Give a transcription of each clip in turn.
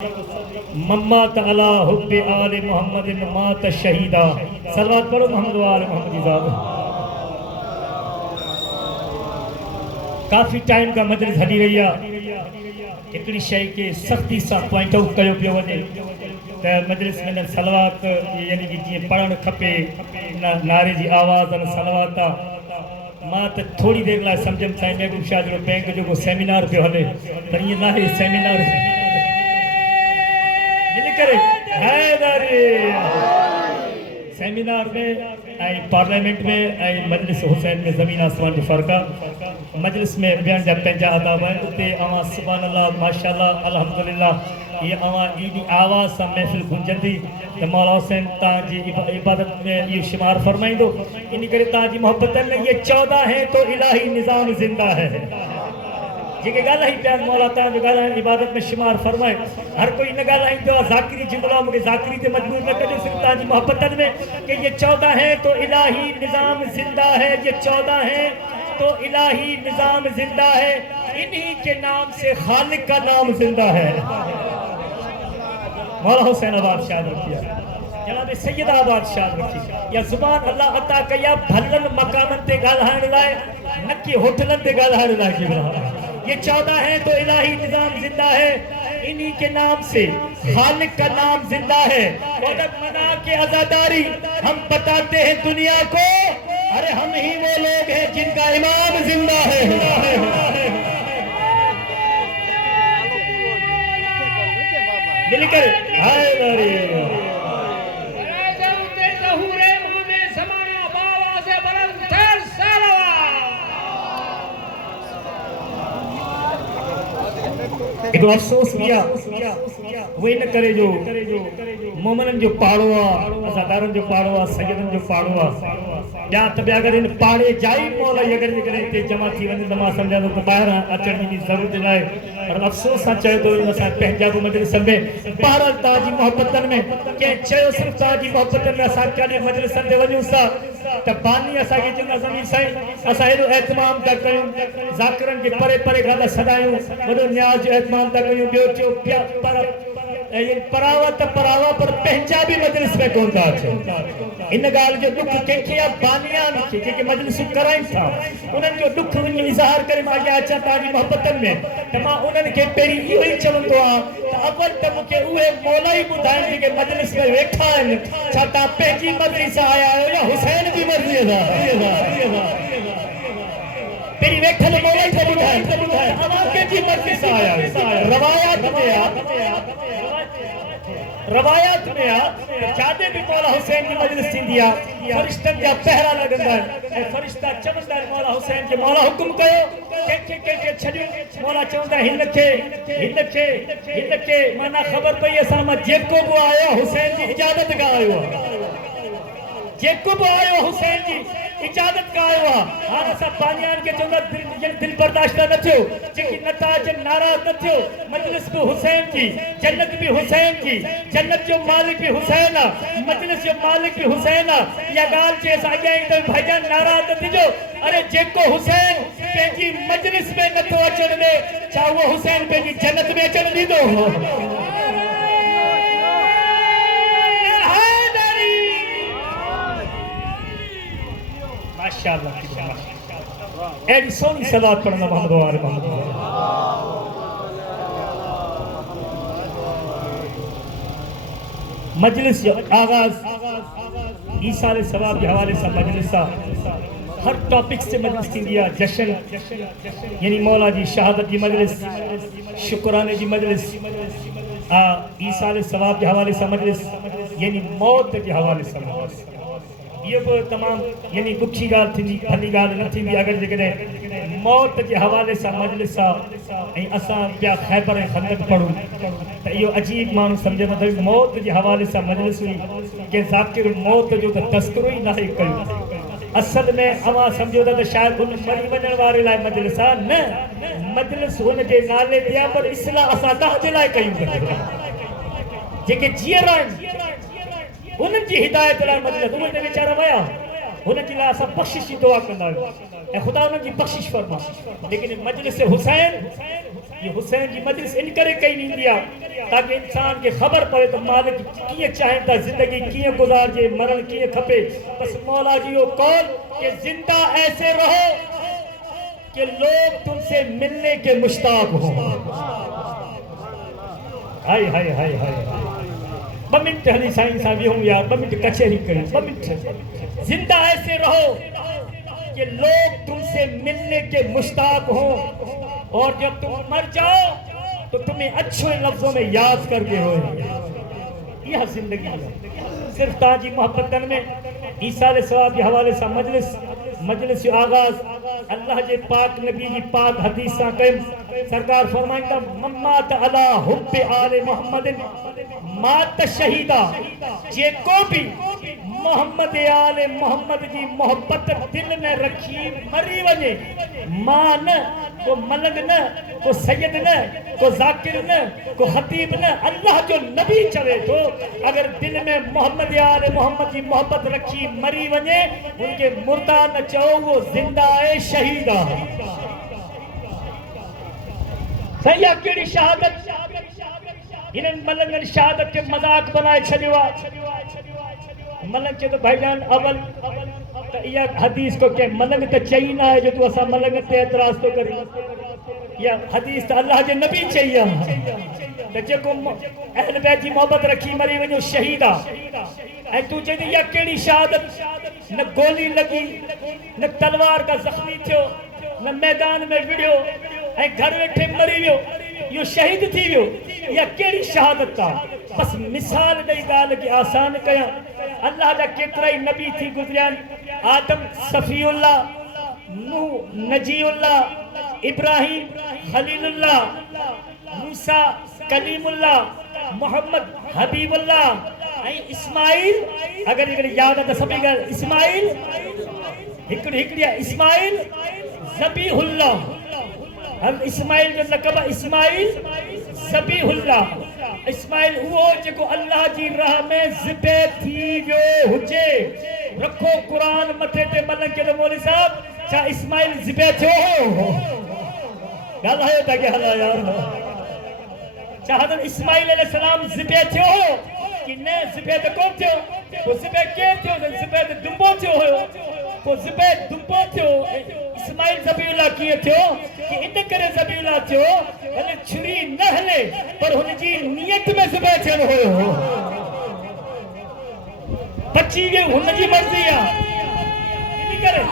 मम्मा तला हुब्बे आले मोहम्मद मात शहीदा। सलवात पढ़ो मोहम्मद वाले मोहम्मद ज़ाद। काफ़ी टाइम का मजलिस हली रही है। हिकिड़ी शइ खे सख़्ती सां पॉइंट आउट कयो पियो वञे त मजलिस में न सलवात यानी कि जीअं पढ़णु खपे, न नारे जी आवाज़ न सलवात आहे। मां त थोड़ी देरि लाइ सम्झमि साईं महबूब शाह जो बैंक जो को सेमिनार पियो हले, पर ईअं नाहे सेमिनार मिली करे हैदरी सेमिनार में ऐं पार्लियामेंट में ऐं मजलिस हुसैन में ज़मीन आसमान जो फ़र्क़ु आहे। मजलिस में वेहण जा पंहिंजा आदाब आहिनि। उते अवां सुभान अल्लाह माशाअल्लाह अल्हम्दुलिल्लाह ये अवां एॾी आवाज़ सां महफ़िल गुंजंदी त मौला हुसैन तव्हांजी इबादत में इहो शुमार फरमाईंदो। इन करे तव्हांजी मोहब्बतनि में ये 14 हैं तो इलाही निज़ाम ज़िंदा है। जेके ॻाल्हाई पिया मौला तव्हांजो ॻाल्हाइण इबादत में शुमार फरमाए। हर कोई न ॻाल्हाईंदो आहे ज़ाकिरी जुमिला मूंखे ज़ाकिरी ते मजबूर न कजो सिर्फ़ु तव्हांजी मोहब्बतनि में कि ये 14 हैं तो इलाही निज़ाम ज़िंदा है। ये 14 हैं तो इलाही निज़ाम जिंदा है, इन्हीं के नाम से खालिक का नाम जिंदा है। मौला हुसैन आबाद शाद रखिया, जनाब सैयद आबाद शाद रखी या जुबान अल्लाह अता कया भलन मकानन ते ॻाल्हाइण लाइ, न कि होटलन ते ॻाल्हाइण लाइ। ये 14 हैं तो इलाही निज़ाम जिंदा है, इन्हीं के नाम से खालिक का नाम जिंदा है। औरत मना के आज़ादारी हम बताते हैं दुनिया को, अरे हम ही वो लोग हैं जिनका इमाम जिंदा है। मिलकर एक अफसोस किया वही न करे जो मोमिनन जो पाड़ो आहे, अज़ादारनि जो पाड़ो आहे, सैयदनि जो पाड़ो आहे। या त ॿिया अगरि इन पाड़े जाई मौला अगरि जेकॾहिं हिते जमा थी वञे त मां सम्झां थो त ॿाहिरां अचण जी ज़रूरत न आहे। पर अफ़सोस सां चयो थो असां पंहिंजा बि मजलिस में बहरहाल तव्हांजी मोहब्बतनि में कंहिं चयो सिर्फ़ु तव्हांजी मोहब्बतनि में असां कॾहिं मजलिसनि ते वञूं था त बानी असांखे चवंदा ज़मीन साईं असां हेॾो एतमाम था कयूं, ज़ाकिरनि खे परे परे खां था सॾायूं, वॾो न्याज़ जो एतमाम था कयूं। ॿियो चयो पिया परावा त परावा पर पंहिंजा बि मजलिस में कोन था अचनि। इन ॻाल्हि जो दुख कंहिंखे या बानियान खे जेके मजलिसूं कराइनि था उन्हनि जो दुख इज़हार करे मां इहा अचां तव्हांजी मोहब्बतनि में त मां उन्हनि खे पहिरीं इहो ई चवंदो आहियां त अवल त मूंखे उहे मौला ई ॿुधाइनि जेके मजलिस में वेठा आहिनि, छा तव्हां पंहिंजी मर्ज़ी सां आया आहियो या हुसैन जी मर्ज़ीअ सां। पहिरीं वेठल मौला ई खे ॿुधाए अवां कंहिंजी मर्ज़ी सां आया आहियो। रवायात में आहे जाॾे बि मौला हुसैन जी मजलिस थींदी आहे फ़रिश्तनि जा पहरा लॻंदा आहिनि ऐं फ़रिश्ता चवंदा आहिनि मौला हुसैन खे मौला हुकुम कयो कंहिंखे कंहिंखे छॾियो। मौला चवंदा हिन खे माना ख़बर पई असां मां जेको बि आयो हुसैन जी इजाज़त खां आयो आहे, जेको बि आयो हुसैन जी इजाज़त खां आयो आहे। हाणे असां पानियान खे चवंदा दिलि बर्दाश्त न थियो, जेकी नताज नाराज़ न थियो। मजलिस बि हुसैन जी, जन्नत बि हुसैन जी, जन्नत जो मालिक बि हुसैन आहे, मजलिस जो मालिक बि हुसैन आहे। इहा ॻाल्हि चए असां अॻियां ईंदो भाईजान नाराज़ न थिजो। अरे जेको हुसैन पंहिंजी मजलिस में नथो अचण ॾे, छा उहो हुसैन पंहिंजी जन्नत में अचण ॾींदो? एडी सोनी सलात पढ़ना मोहम्मद वाले मोहम्मद। मजलिस जो आगाज ईसा अलैहि सलाम के हवाले से मजलिस हर टॉपिक से मजलिस थी दिया। जश्न यानी मौला जी शहादत की मजलिस, शुक्राने की मजलिस, ईसा अलैहि सलाम के हवाले से मजलिस यानी मौत के हवाले से मजलिस। ये भी तमाम यानी दुखी गाल थी भली गाल न थी अगर जेकॾहिं मौत के हवाले से मजलिस ऐं असां पिया ख़ैबर ऐं खंदक पढ़ूं त इहो अजीब माण्हू सम्झंदा त मौत के हवाले से मजलिस हुई के ज़ाकिर मौत जो त तस्करो ई नाहे कयो। असल में अवां सम्झो था त शायदि उन मरी वञण वारे लाइ मजलिस आहे, न मजलिस हुन जे नाले ते आहे, पर इस्लाह असां तव्हांजे लाइ कयूं। जेके जीअर आहिनि उन्हनि जी हिदायत लाइ मजलिस उहे त वीचारा विया, हुन जे लाइ असां बख़्शिश जी दुआ कंदा आहियूं ऐं ख़ुदा उन्हनि जी बख़्शिश फरमा। लेकिन मजलिस हुसैन ये हुसैन जी मजलिस इन करे कई नहीं दिया ताकि इंसान के खबर पड़े तो मालिक किए चाहता जिंदगी किए गुजारजे मरण किए खपे। बस मौला जी वो कौल कि जिंदा ऐसे रहो कि लोग तुमसे मिलने के मुश्ताक हो। हाय हाय हाय हाय 2 मिनट हली साईं साहब हूँ यार 2 मिनट कचहरी करें 2 मिनट। जिंदा ऐसे रहो कि लोग तुमसे मिलने के मुश्ताक हो और जब तुम मर जाओ तो तुम्हें अच्छे लफ्जों में याद करके हो। यह जिंदगी है। सिर्फ ताजी मोहब्बतन में ईसा अलैहिस्सलाम के हवाले से मजलिस आगाज अल्लाह जे पाक नबी जी पाक हदीस सा कयम सरकार फरमाइंदा मम्मात अला हुब्बे आले मोहम्मदिन मात शहीदा। जे को भी मोहम्मद आले मोहम्मद जी मोहब्बत दिल में रखी मरी वने मां न को मलंग न को सैयद न को जाकिर न को खतीब न अल्लाह जो नबी चवे तो अगर दिल में मोहम्मद आले मोहम्मद जी मोहब्बत रखी मरी वने उनके मुर्दा न चओ वो जिंदा है शहीदा। सही केड़ी शहादत इन मलंगन शहादत के मजाक बनाए छलिवा। मलंग के तो भाईजान अवल तो या हदीस को के मलंग तो चाहिए ना है जो तू असा मलंग ते एतराज तो करी या हदीस तो अल्लाह के नबी चाहिए तो जेको अहल बैत की मोहब्बत रखी मरी वनो शहीदा। ऐ तू चई या केड़ी शहादत न गोली लगी न तलवार का जख्मी थियो न मैदान में विड़ियो ऐ घर वेठे मरी वियो यो शहीद थी वियो या केड़ी शहादत था। बस मिसाल दई गाल के आसान कया अल्लाह दा केतरा ही नबी थी गुजरियान आदम सफीउल्लाह नूह नजीउल्लाह इब्राहिम खलीलुल्लाह मूसा कलीमुल्लाह मोहम्मद हबीबुल्लाह ऐ इस्माइल अगर इकड़ी याद है सभी गा इस्माइल हिकड़िया इस्माइल ज़बीहुल्लाह हम इस्माइल जो लक़ब इस्माइल ज़बीहुल्लाह। इस्माइल वो जो अल्लाह जी राह में ज़िबे थी जो हुजे रखो कुरान मथे ते मलंग के मौलवी साहब छा इस्माइल ज़िबे थो हो गाल है ता के हला यार छा हज़रत इस्माइल अलैहिस्सलाम ज़िबे थो कि ने ज़िबे त को थो वो ज़िबे के थो ज़िबे त दुंबो थो हो को ज़िबे दुंबो थो इस्माइल ज़बीहुल्लाह किए थो कि इन करे ज़बीहुल्लाह थो भले छुरी न हले पर हुन जी नियत में ज़िबे थियन हो बची वे हुन जी मर्ज़ी आ इन करे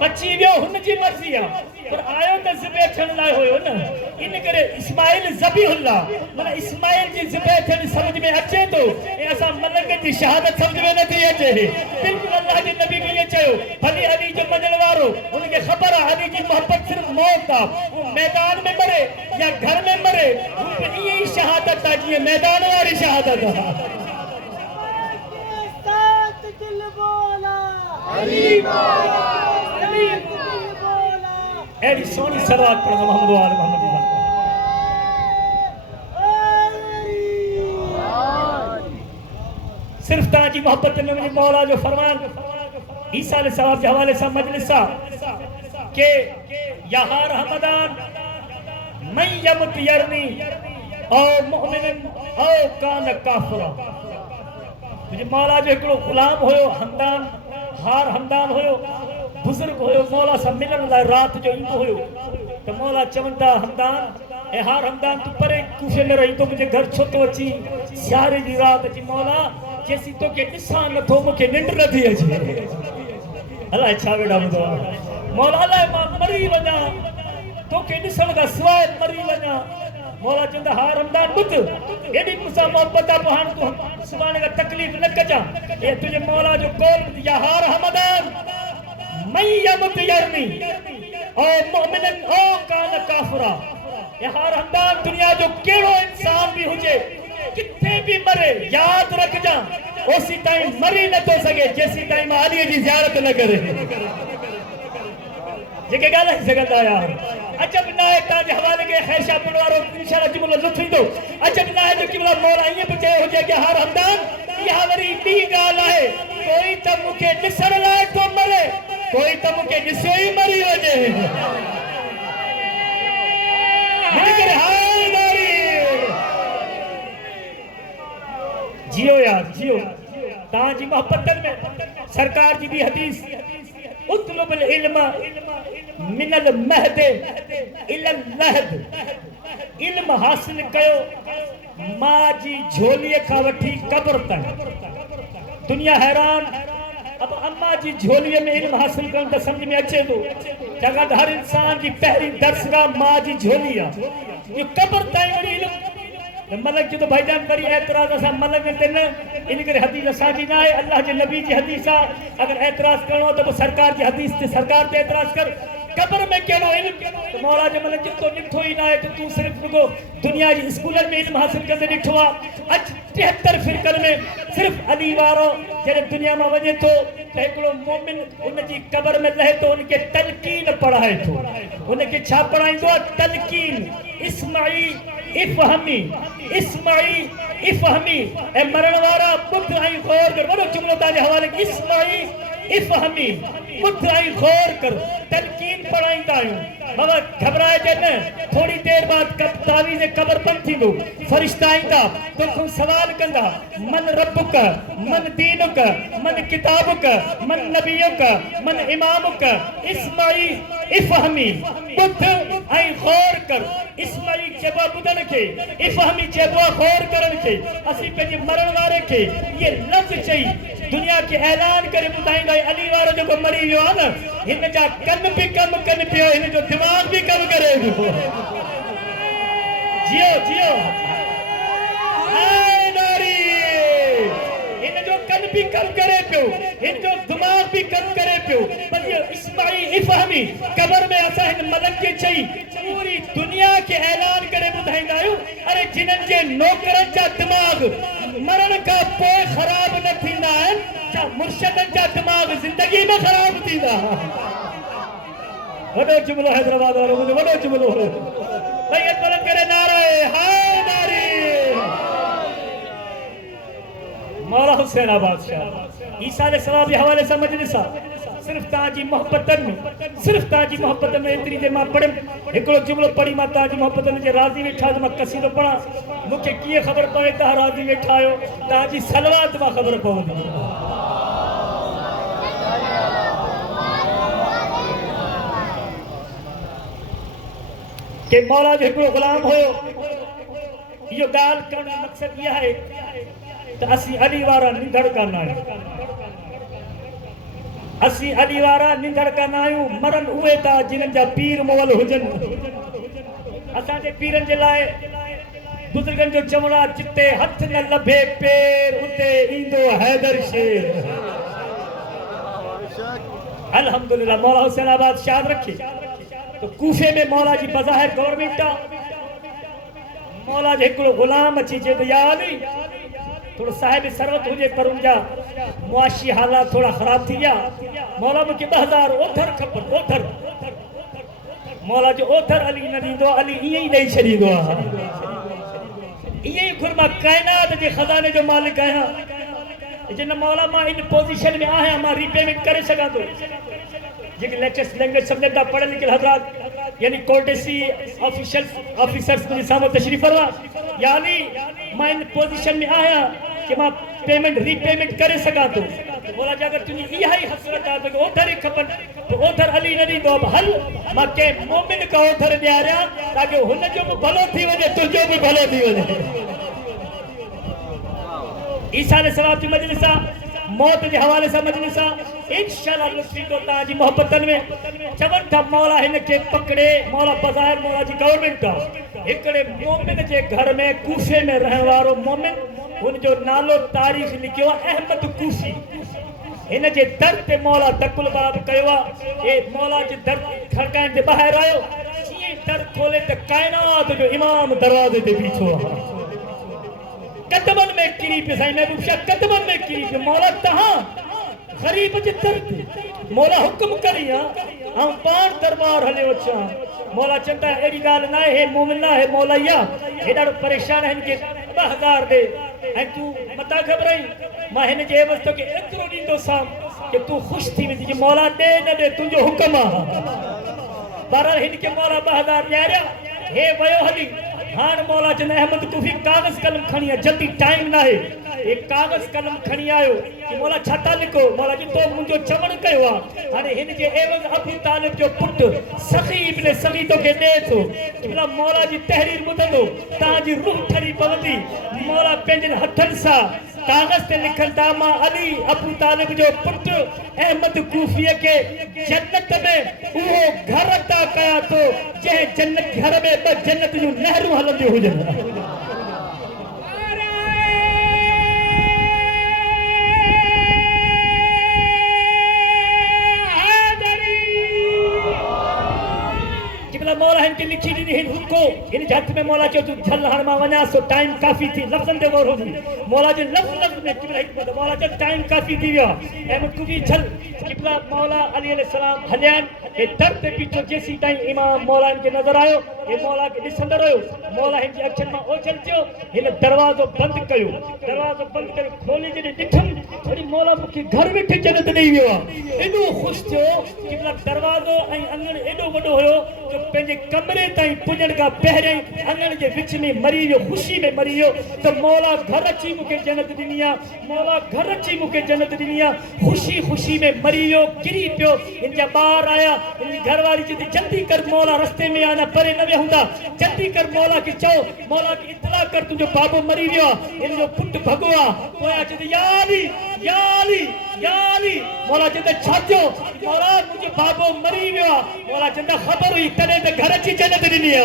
बची वे हुन जी मर्ज़ी आ पर आयो त ज़िबे थियन लाइ होयो न इन करे इस्माइल ज़बीहुल्लाह माना इस्माइल जी ज़िबे थियन समझ में अचे तो ए असा मलंग जी शहादत समझ में नथी अचे बिल्कुल अल्लाह के नबी को ये चयो भली अली जो मजल वारो उनके खबर है अली की मोहब्बत सिर्फ मौत था वो मैदान में मरे या घर में मरे उन पे यही शहादत था जी मैदान वाली शहादत है। अली बोला अली एडी सोनी सलावत पढ़ो मोहम्मद वाले मोहम्मद सिर्फ ताजी मोहब्बत में मुझे मौला जो फरमान ईसा अलैहिस्सलाम के हवाले से मजलिस सा के यहाँ रहमदान मैं यमत यरनी ओ मुमिन ओ कान काफरा मुझे मौला जो एकड़ो गुलाम होयो हमदान हार हमदान होयो बुजुर्ग होयो मौला सा मिलन ला रात जो इंदो होयो तो मौला चवंदा हमदान ए हार हमदान तू परे कूफे में रही तो मुझे घर छोतो अची सियारे जी रात अची मौला जैसी तो के निशान न थो मुके निंड न थी अची अल्लाह छा वेडा मुदो मौला अल्लाह मां मरी वना तो के निसन का सवाय मरी वना मौला चंदा हार हमदान बुत एडी मुसा मोहब्बत बहान तो सुभाने का तकलीफ न कजा ए तुझे मौला जो कौल या हार हमदान मैं यमत यरनी ओ मोमिनन ओ कान काफरा ए हार हमदान दुनिया जो केड़ो इंसान भी हुजे किथे भी मरे याद रख जा ओसी टाइम मरी न तो सके जैसी टाइम आली जी ज़ियारत न करे जेके गाल है सगंदा यार अजब ना है ताज हवाले के खैशा पड़वारो इंशाल्लाह जुमला लुत्फी दो अजब ना है जो कि मौला ये बचे हो जाए कि हार हमदान यहां वरी बी गाल है कोई त मुके निसर लाए तो मरे कोई त मुके निसो ही मरी वने हिन करे हाय नारी जियो यार जियो ताजी मोहब्बतन में सरकार जी भी हदीस उतलुबुल इल्म मिनल महद इलल लहद इल्म हासिल कयो मां जी झोलीअ खां वठी कब्र तक दुनिया हैरान अब अम्मा जी झोलीअ में इल्म हासिल करण त समझ में अचे थो छाकाणि त हर इंसान जी पहिरीं दर्सगाह मां जी झोली आहे इहो कब्र ताईं वरी इल्म मलक जो तो भाईजान बड़ी एतराज असा मलक ते न इन करे हदीस असा जी ना है अल्लाह के नबी जी हदीस अगर एतराज करो तो सरकार की हदीस ते सरकार ते एतराज कर कब्र में केड़ो इल्म तो मौला जे मलक तो निठो ही ना है तो तू सिर्फ को दुनिया जी स्कूल में इल्म हासिल करते निठो आज 73 फिरकन में सिर्फ अली वारो जरे दुनिया में वजे तो एकड़ो मोमिन उन जी कब्र में रहे तो उनके तलकीन पढ़ाए तो उनके छा पढ़ाइंदो तलकीन इस्माई इफहमी इस्माई इफहमी ए मरण वारा बुध आई गौर कर वडो जुमलो ताजे हवाले इस्माई इफहमी बुध आई गौर कर तलकीन पढ़ाइंदा आहियूं बाबा घबराए जे न थोड़ी देर बाद कब तावीज़ कब्र बंद थींदो फरिश्ता आईंदा तो को सवाल कंदा मन रब्बुक मन दीनुक मन किताबुक मन नबियुक मन इमामुक इस्माई इफहमी बुध आई गौर कर इस्माई चेबा बुधन के इफहमी चेबा गौर करन के असी पे मरण वारे के ये लफ्ज चई दुनिया के ऐलान करे बुधाइंदा अली वारो जो मरी वियो आ न हिन जा कन भी कम कन पियो हिन जो दिमाग भी कम करे जियो जियो हाय नारी इन जो कन भी कम करे पियो इन जो दिमाग भी कम करे पियो पर ये इस्माई इफहमी कब्र में असा इन मलक के चई पूरी दुनिया के ऐलान करे बुधाइंदा आयो अरे जिनन जे नौकरन जा दिमाग मरण का पोइ खराब न थींदा आहिनि मुर्शदन जा दिमाग जिंदगी में खराब थींदा वडो जुमलो हैदराबाद वारो मुझे वडो जुमलो भाई बुलंद करे नारे हाय नारी मौला हुसैन बादशाह ईसा अलैहिस्सलाम के हवाले से मजलिस सिर्फ ताजी मोहब्बतन में सिर्फ ताजी मोहब्बतन में इतनी जे मां पढ़े एकड़ो जुमलो पढ़ी मां ताजी मोहब्बतन जे राजी वेठा मां कसीदो पढ़ा मुके किए खबर पवे ता राजी वेठा आयो ताजी सलवात मां खबर पवंदी के मौला जो एकड़ो गुलाम होयो यो गाल करण मकसद ये है तो असी अली वारा निंदड़ करना है असी अली वारा निंदड़ करना आयूं मरन उहे ता जिन जा पीर मोल हुजन असा जे पीरन जे लाए बुजुर्गन जो चवड़ा जिते हथ न लभे पैर उते इंदो हैदर शेर अल्हम्दुलिल्लाह मौला हुसैन आबाद शाद रखे तो कूफे में मौला जी बज़ाहिर गवर्नमेंट मौला जे एकड़ो गुलाम अची जे तो या अली थोड़ा साहिब सरवत हुजे पर उनजा मुआशी हालात थोड़ा खराब थी गया मौला मुझे 2000 ओथर खपन ओथर मौला जो ओथर अली न दींदो अली इए ही दई छडींदो आ इए ही खुरमा कायनात जे खजाने जो मालिक आया जिन मौला मां इन पोजीशन में आया मां रीपेमेंट करे सका तो जे लेटेस्ट लैंग्वेज समझदा पढ़े लिखे हजरात यानी कोर्टेसी ऑफिसर्स के सामने तशरीफ फरमा यानी मैं इन पोजीशन में आया कि मैं पेमेंट रीपेमेंट करे सका तो बोला अगर तुझी यही हसरत आ तो ओथर ही खपन तो ओथर अली नदी दो हल मां के मोमिन का ओथर ॾियारिया ताकि हुन जो भी भलो थी वजे तुझो भी भलो थी वजे ईसा अलैहिस्सलाम की मजलिस मौत के हवाले से मजलिस इंशाअल्लाह लुत्फी तो ताजी मोहब्बतन में चवन था मौला हिन के पकड़े मौला बज़ाहिर मौला जी गवर्नमेंट का एकड़े मोमिन के घर में कूफे में रहने वालो मोमिन उन जो नालो तारीख लिखियो अहमद कूफी इन जे दर पे मौला तकुल बाब कयो ए मौला जे दर खड़काइन दे बाहर आयो जी दर खोले त कायनात जो इमाम दरवाजे ते बीठो कदमन में किरी पे साईं महबूब शाह कदमन में किरी पे मौला तहां गरीब जे दर ते मौला हुक्म करिया हम पांच दरबार हले वचा मौला चंदा एडी गाल ना है मोमिन ना है मौलैया एडा परेशान है इनके 2000 दे ऐ तू मता घबराई मां हिन जे वस्तो के एतरो दींदो सा कि तू खुश थी वजी जे मौला दे न दे तुजो हुक्म आ बार हिन के मौला 2000 ॾियारिया हे वयो हली हान मौला जन अहमद कुफी कागज कलम खणी आ जल्दी टाइम ना है एक कागज कलम खणी आयो कि मौला छाता लिखो मौला जी तो मुंजो चवण कयो आ हाने हिन जे एवज अबू तालिब जो पुट सखी इब्ने सखी तो के दे तो कि मौला जी तहरीर ॿुधंदो ता जी रूह ठरी पवंदी मौला पंहिंजनि हथनि सां कागज ते लिखन था मां अली अबू तालिब जो पुट अहमद कूफी के जन्नत में वो घर ता कया तो जे जन्नत घर में ब जन्नत जो नहरू हलंदी हुजन मौला इनके लिखी दी हिन रुको इन हथ में मौला जो झल हण मा वना सो टाइम काफी थी लफ्जन दे गौर होगी मौला जो लफ्ज में किबला हिकमत मौला जो टाइम काफी थी वियो अहमद कुफी झल किबला मौला अली अलैहि सलाम हलियान ए दर पे पीछो जेसी टाइम इमाम मौला इनके नजर आयो ए मौला के दिसंदर रयो मौला इन जी अखन मा ओचल जो इन दरवाजो बंद करे खोली जे दिठम थोड़ी मौला मुके घर में जन्नत देई वियो एडो खुश थियो किबला दरवाजो ऐ अंगण एडो वडो होयो जो पेंजे कमरे ताई पुजण का पहरे अंगण के विच में मरी वियो खुशी में मरी वियो तो मौला घर अची मुके जन्नत दिनिया मौला घर अची मुके जन्नत दिनिया खुशी में मरी वियो गिरी पियो इन जा बार आया इन घर वाली जी जल्दी कर मौला रास्ते में आना परे न वे हुंदा जल्दी कर मौला के चो मौला की इत्तला कर तुझो बाबो मरी वियो इन जो पुट भगवा पोया जी याली मौला जी छाजो मौला मुझे बाबो मरी वियो मौला चंदा खबर हुई तने ते घर अची जन्नत दिनिया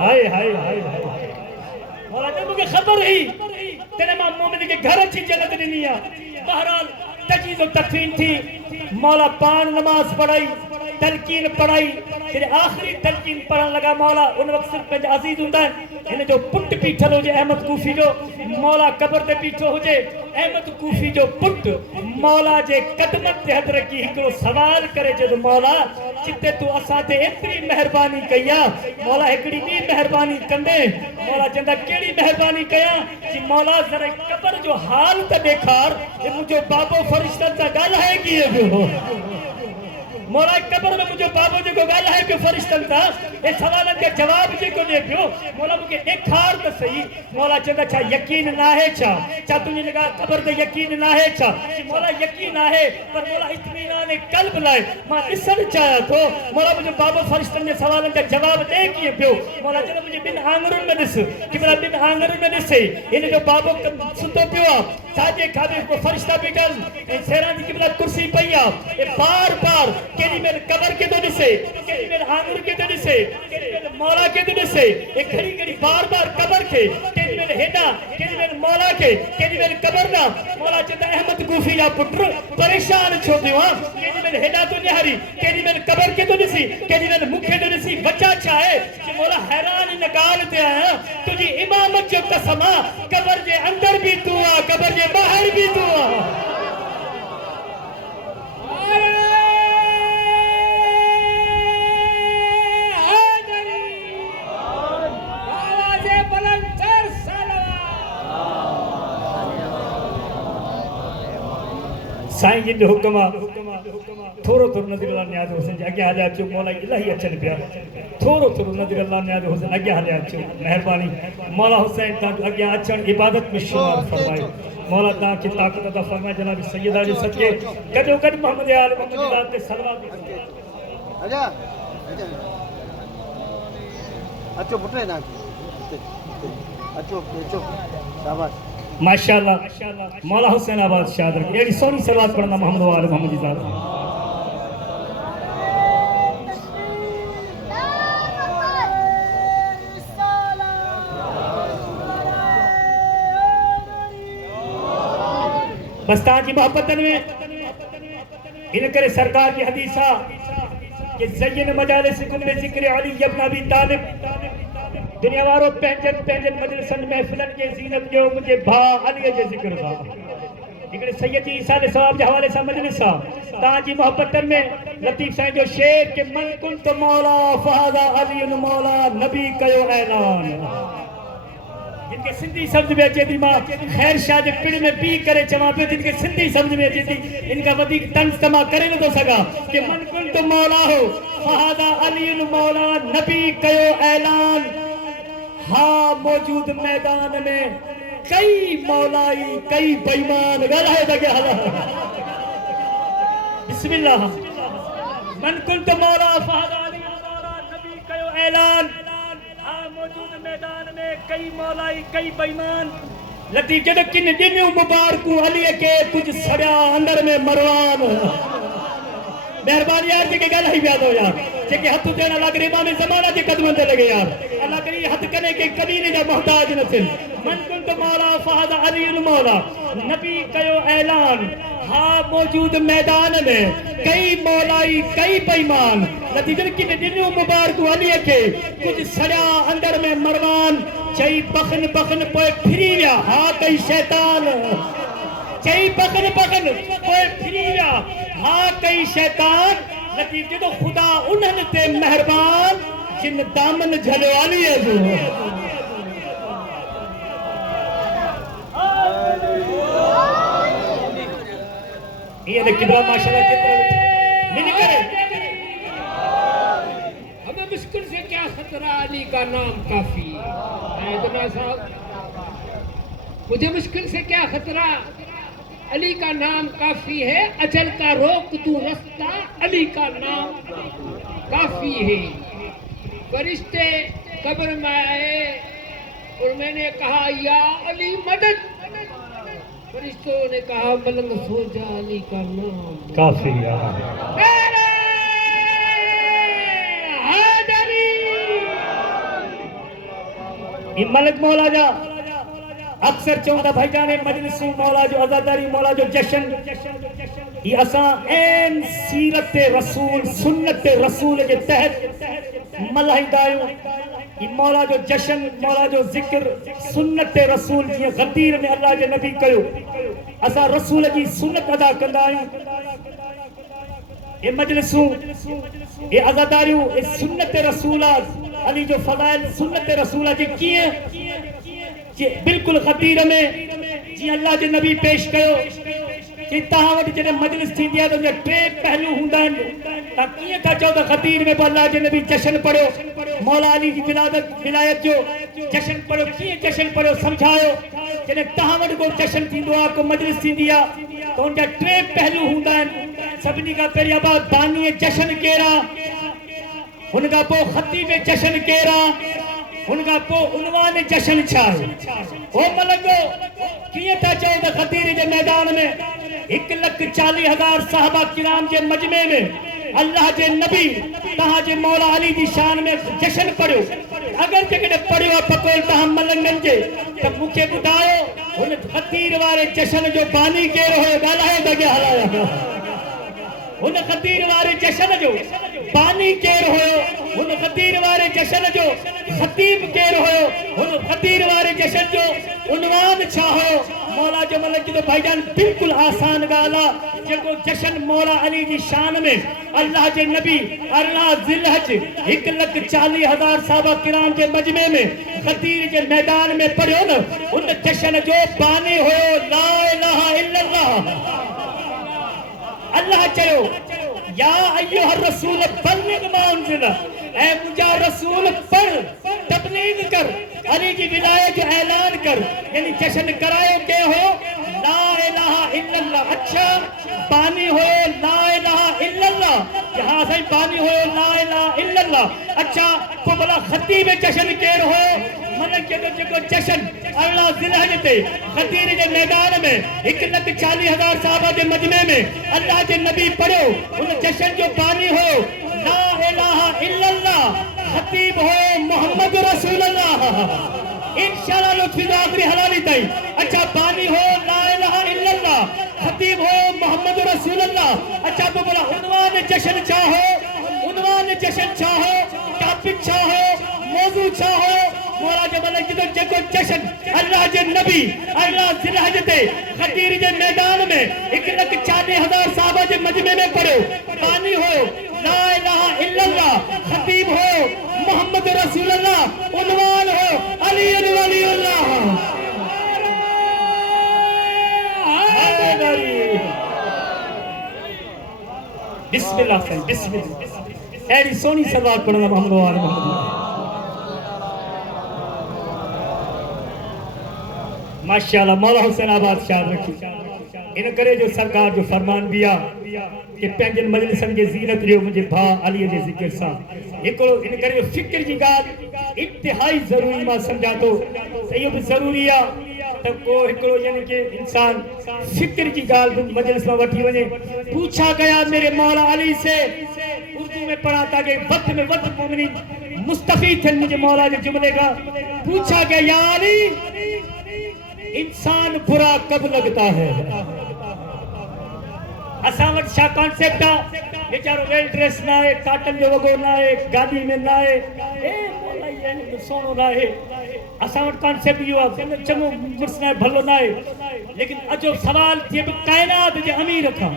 हाय मौला जब मुझे खबर हुई तेरे मां मोमिन के घर अची जन्नत दिनिया बहरहाल तजीज़ और तकफीन थी मौला पान नमाज पढ़ाई तलकीन पढ़ाई फिर आखिरी तलकीन पढ़न लगा मौला उन वक्त सिर्फ पंहिंजा अज़ीज़ हुंदा इन जो पुट पीठल हुजे अहमद कूफी जो मौला कब्र ते पीठो हुजे अहमद कूफी जो पुट मौला जे कदमन ते हथ रखी हिकिड़ो सवाल करे जो मौला जिते तू असां ते एतिरी मेहरबानी कई आहे मौला हिकिड़ी ॿी मेहरबानी कंदे मौला चवंदा कहिड़ी मेहरबानी कयां कि मौला ज़रा कब्र जो हाल त ॾेखार मुंहिंजो बाबो फरिश्तनि सां ॻाल्हाए कीअं पियो मौला कब्र में मुझे बाबू जी को गाल है कि फरिश्तन था ए सवालन के जवाब जी को दे पियो मौला मुके देखार तो सही मौला चंदा छा यकीन ना है छा तुझे लगा कब्र दे यकीन ना है छा कि मौला यकीन ना है पर मौला इत्मीनान कल्ब लाए मां दिसन चाहा तो मौला मुझे बाबू फरिश्तन ने सवालन का जवाब दे किए पियो मौला चंदा मुझे बिन आंगरुन में दिस कि मेरा बिन आंगरुन में दिसे इन जो बाबू सुतो पियो साजे खाबे को फरिश्ता बिठल ए सेरा दी किबला कुर्सी पईया ए बार केरी मेरे कबर के तो दिसे केरी मेरे आंगुर के तो दिसे केरी मेरे मौला के तो दिसे एक घड़ी बार कबर के केरी मेरे हेडा केरी मेरे मौला के केरी मेरे कबर ना मौला चंदा अहमद कूफी या पुत्र परेशान छो दियो केरी मेरे हेडा तो निहारी केरी मेरे कबर के तो दिसी केरी मेरे मुखे तो दिसी बच्चा चाहे कि मौला हैरान नगाल ते आया तुझी इमामत जो कसमा कबर जे अंदर भी तू आ कबर जे बाहर भी तू आ साईं जिन हुक्म थोरो नज़ीर अल्लाह नियाज़ हुसैन जे अॻियां हलिया अचो मौला इलाही अचनि पिया थोरो नज़ीर अल्लाह नियाज़ हुसैन अॻियां हलिया अचो महिरबानी मौला हुसैन तव्हां अॻियां अचनि इबादत में शुमार फरमायो मौला तव्हांखे ताक़त अता फरमाए जनाब सैयदा जे सदके गॾो गॾु मोहम्मद आल मोहम्मद ते सलवात अचो पुटे ना अचो शाबाश माशाअल्लाह मौला हुसैन आबाद शादर एड़ी सोनी सलवात पढ़ना मोहम्मद वाले मोहम्मद जी साहब बस ताजी मोहब्बतन में इन करे सरकार की हदीस कि ज़य्यन मजालिसिकुम बिज़िक्र अली इब्न अबी तालिब दुनिया वारो पंहिंजन मजलिसन महफिलन के ज़ीनत जो मुझे भा अली जे ज़िक्र सा इकड़े सैयदी ईसा दे सवाब जे हवाले सा मजलिस ताजी मोहब्बतन में लतीफ साईं जो शेर के मन कुंत मौला फहादा अली मौला नबी कयो ऐलान जिनके सिंधी समझ में अचे थी मां खैर शाह जे पिण में पी करे चवां पियो जिनके सिंधी समझ में अचे थी इनका वधीक तंज तमा करे न थो सघां कि मन कुंत मौला हो फहादा अली मौला नबी कयो ऐलान हाँ मौजूद मैदान में कई मौलाई कई बेईमान गला लगे हला बिस्मिल्लाह मन कुंत मौला फहादा अली मौला नबी कयो ऐलान हाँ मौजूद मैदान में कई मौलाई कई बेईमान लतीफ जद किन दिन मुबारकू अली के कुछ सड़िया अंदर में मरवान मेहरबानी यार जेके गल ही याद हो यार जेके हथ देना अल्लाह करे इमाम ज़माना जे कदमन ते लगे यार अल्लाह करे हथ कने के कमीने जा मोहताज न थिन मन कुंत मौला फहादा अली मौला नबी कयो ऐलान हाँ मौजूद मैदान में कई मौलाई कई बेईमान नतीजन की दिन मुबारक अली के कुछ सड़ा अंदर में मरवान चई बखन बखन पोए फिरी विया हाँ कई शैतान चई बखन बखन पोए फिरी विया हाँ कई शैतान नतीजे तो खुदा उन्हनि ते मेहरबान जिन दामन झलो अली जो ये देख किबला माशाल्लाह कितना नहीं करे हमें मुश्किल से क्या खतरा अली का नाम काफी है इतना साहब मुझे मुश्किल से क्या खतरा अली का नाम काफी है अजल का रोक तू रास्ता अली का नाम काफी है फरिश्ते कब्र में आए और मैंने कहा या अली मदद फरिश्तों ने कहा मलंग सो जा अली का नाम काफी ये मलक मौला जा अक्सर चौंदा भाईजान मजलिस मौला जो आजादारी मौला जो जश्न ये असा ऐन सीरत रसूल सुन्नत रसूल के तहत मल्हाईंदा आहियूं ये मौला जो जश्न मौला जो जिक्र सुन्नत रसूल जी गदीर में अल्लाह के नबी कयो असा रसूल की सुन्नत अदा कंदा आहियूं ये मजलिसूं ये आजादारियूं ये सुन्नत रसूलात अली जो फज़ाइल सुन्नत रसूल जी किए बिल्कुल खतीर में जी अल्लाह के नबी पेश कयो कि तहां वटि जॾहिं मजलिस थींदी आहे त टे पहलू हूंदा आहिनि तव्हां कीअं था चओ त खतीर में अल्लाह के नबी जश्न पढ़ियो मौला अली जी विलायत जो जश्न पढ़ियो कीअं जश्न पढ़ियो सम्झायो जॾहिं तहां वटि को जश्न थींदो आहे को मजलिस थींदी आहे त उनजा टे पहलू हूंदा आहिनि सभिनी खां पहिरीं आबाद बानीअ जश्न केरा हुन खां पोइ खतीब जश्न केरा उनका पो उन्वान जश्न छा ओ मलंगो किए था चो त खतीर जे मैदान में 1,40,000 साहबा किराम जे मजमे में अल्लाह जे नबी तहां जे मौला अली जी शान में जश्न पढ़ियो अगर जेकॾहिं पढ़ियो पकोल तहां मलंगन जे त मूंखे ॿुधायो हुन खतीर वारे जश्न जो बानी केरु हुयो ॻाल्हायो त अॻियां हलायो हुन खतीर वारे जश्न जो बानी केरु हुयो हुन खतीर वारे जश्न जो खतीब केरु हुयो हुन खतीर वारे जश्न जो उन्वान छा हुयो मौला जो मलक जी तो भाईजान बिल्कुल आसान ॻाल्हि आहे जेको जश्न मौला अली जी शान में अल्लाह जे नबी 18 ज़िलहज 1,40,000 साहबा किराम जे मजमे में खतीर जे मैदान में पढ़ियो न उन जश्न जो बानी हुयो ला इलाहा इल्लल्लाह अल्लाह चयो या अय्युहर रसूल बल्लिग मा उनज़िल ए मुझा रसूल पढ़ तबलीग कर अली की विलायत जो ऐलान कर यानी जश्न करायो के हो ला इलाहा इल्लल्लाह अच्छा बानी हो ला इलाहा इल्लल्लाह जहां से बानी हो ला इलाहा इल्लल्लाह अच्छा को भला खतीब जश्न केर हो मन के जो जश्न अल्लाह ज़िलहज ते खतीर जे मैदान में 1,40,000 साहबा जे मजमे में अल्लाह के नबी पढ़ो उन जश्न जो बानी हो ला इलाहा इल्लल्लाह खतीब हो मोहम्मद रसूलुल्लाह इंशाअल्लाह लुत्फी आखिरी हलाली ताई अच्छा बानी हो ला इलाहा इल्लल्लाह खतीब हो मोहम्मद रसूलुल्लाह अच्छा तो बोला उन्वान जश्न चाहो उन्वान जश्न चाहो टॉपिक चाहो मौजू चाहो मौला जे मलक जी जेको जश्न अल्लाह जे नबी अल्लाह ज़िलहज ते खतीर जे मैदान में 1,40,000 साहबा जे मजमे में पढ़ो बानी हो ला इलाहा इल्लल्लाह खतीब हो मोहम्मद रसूलुल्लाह उन्वान हो अली वलीउल्लाह बिस्मिल्लाह बिस्मिल्लाह एड़ी सोनी सलवार पढ़ना मोहम्मद वाले मोहम्मद माशाल्लाह मौला हुसैन आबाद शाह रखी इन करे जो सरकार जो फरमान दिया कि पंहिंजनि मजलिसनि जी ज़ीनत ॾियो मुंहिंजे भाउ अलीअ जे ज़िक्र सां हिकिड़ो इन करे फ़िक्र जी ॻाल्हि इंतिहाई ज़रूरी मां सम्झां थो इहो बि ज़रूरी आहे त को हिकिड़ो यानी कि इंसान फ़िक्र जी ॻाल्हि बि मजलिस में वठी वञे पूछा गया मेरे मौला अली से उर्दू में पढ़ा ताकि वक्त में वक्त मोमिनीन मुस्तफ़ीद थे मुझे मौला के जुमले का पूछा गया या अली इंसान बुरा कब लगता है असां वटि छा कॉन्सेप्ट आहे बेचारो वेल ड्रेस ना है काटन जो वगो ना है गाड़ी में ना है ए मौला ये सोनो ना है असां वटि कॉन्सेप्ट इहो आहे चङो मुड़ुस ना भलो ना है लेकिन अजो सवाल थिए बि काइनात जे अमीर खां